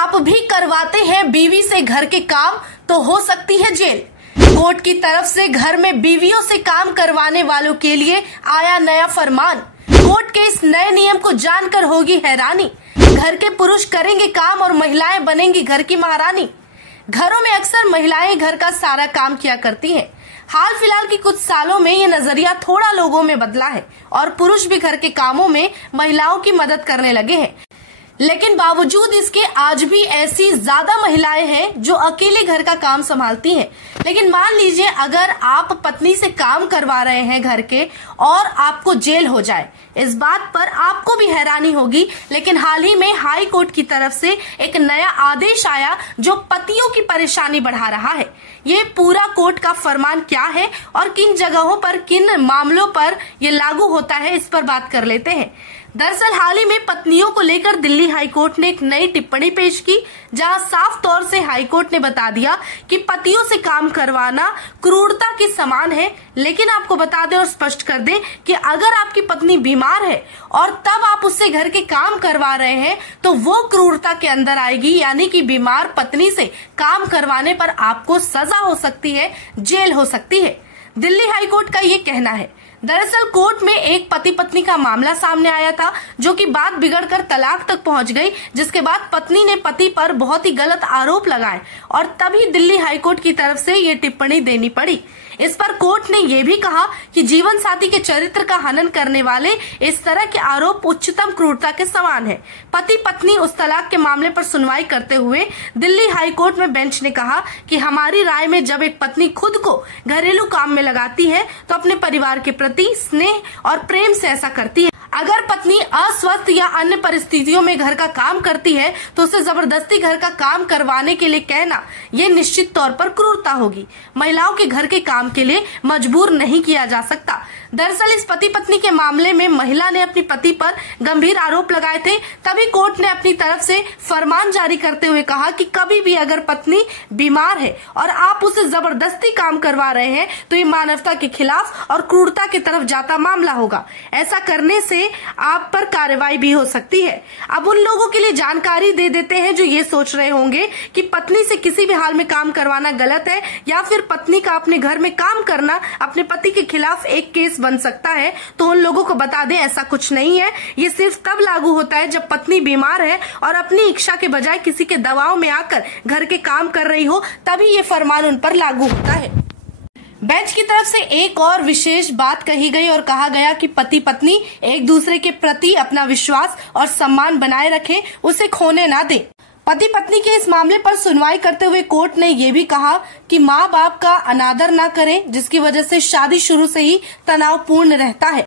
आप भी करवाते हैं बीवी से घर के काम तो हो सकती है जेल। कोर्ट की तरफ से घर में बीवियों से काम करवाने वालों के लिए आया नया फरमान। कोर्ट के इस नए नियम को जानकर होगी हैरानी। घर के पुरुष करेंगे काम और महिलाएं बनेंगी घर की महारानी। घरों में अक्सर महिलाएं घर का सारा काम किया करती हैं। हाल फिलहाल की कुछ सालों में ये नजरिया थोड़ा लोगों में बदला है और पुरुष भी घर के कामों में महिलाओं की मदद करने लगे हैं। लेकिन बावजूद इसके आज भी ऐसी ज्यादा महिलाएं हैं जो अकेले घर का काम संभालती हैं। लेकिन मान लीजिए अगर आप पत्नी से काम करवा रहे हैं घर के और आपको जेल हो जाए, इस बात पर आपको भी हैरानी होगी। लेकिन हाल ही में हाई कोर्ट की तरफ से एक नया आदेश आया जो पतियों की परेशानी बढ़ा रहा है। ये पूरा कोर्ट का फरमान क्या है और किन जगहों पर किन मामलों पर ये लागू होता है, इस पर बात कर लेते हैं। दरअसल हाल ही में पत्नियों को लेकर दिल्ली हाई कोर्ट ने एक नई टिप्पणी पेश की, जहां साफ तौर से हाई कोर्ट ने बता दिया कि पतियों से काम करवाना क्रूरता के समान है। लेकिन आपको बता दें और स्पष्ट कर दें कि अगर आपकी पत्नी बीमार है और तब आप उससे घर के काम करवा रहे हैं तो वो क्रूरता के अंदर आएगी, यानी कि बीमार पत्नी से काम करवाने पर आपको सजा हो सकती है, जेल हो सकती है। दिल्ली हाई कोर्ट का ये कहना है। दरअसल कोर्ट में एक पति पत्नी का मामला सामने आया था जो कि बात बिगड़कर तलाक तक पहुंच गई, जिसके बाद पत्नी ने पति पर बहुत ही गलत आरोप लगाए और तभी दिल्ली हाई कोर्ट की तरफ से ये टिप्पणी देनी पड़ी। इस पर कोर्ट ने यह भी कहा कि जीवन साथी के चरित्र का हनन करने वाले इस तरह के आरोप उच्चतम क्रूरता के समान है। पति पत्नी उस तलाक के मामले पर सुनवाई करते हुए दिल्ली हाई कोर्ट में बेंच ने कहा कि हमारी राय में जब एक पत्नी खुद को घरेलू काम में लगाती है तो अपने परिवार के प्रति स्नेह और प्रेम से ऐसा करती है। अगर पत्नी अस्वस्थ या अन्य परिस्थितियों में घर का काम करती है तो उसे जबरदस्ती घर का काम करवाने के लिए कहना ये निश्चित तौर पर क्रूरता होगी। महिलाओं के घर के काम के लिए मजबूर नहीं किया जा सकता। दरअसल इस पति पत्नी के मामले में महिला ने अपने पति पर गंभीर आरोप लगाए थे। तभी कोर्ट ने अपनी तरफ से फरमान जारी करते हुए कहा कि कभी भी अगर पत्नी बीमार है और आप उसे जबरदस्ती काम करवा रहे हैं तो ये मानवता के खिलाफ और क्रूरता की तरफ जाता मामला होगा। ऐसा करने से आप पर कार्रवाई भी हो सकती है। अब उन लोगों के लिए जानकारी दे देते हैं जो ये सोच रहे होंगे कि पत्नी से किसी भी हाल में काम करवाना गलत है या फिर पत्नी का अपने घर में काम करना अपने पति के खिलाफ एक केस बन सकता है। तो उन लोगों को बता दें ऐसा कुछ नहीं है। ये सिर्फ तब लागू होता है जब पत्नी बीमार है और अपनी इच्छा के बजाय किसी के दबाव में आकर घर के काम कर रही हो, तभी ये फरमान उन पर लागू होता है। बेंच की तरफ से एक और विशेष बात कही गई और कहा गया कि पति पत्नी एक दूसरे के प्रति अपना विश्वास और सम्मान बनाए रखें, उसे खोने ना दें। पति पत्नी के इस मामले पर सुनवाई करते हुए कोर्ट ने ये भी कहा कि माँ बाप का अनादर ना करें, जिसकी वजह से शादी शुरू से ही तनावपूर्ण रहता है।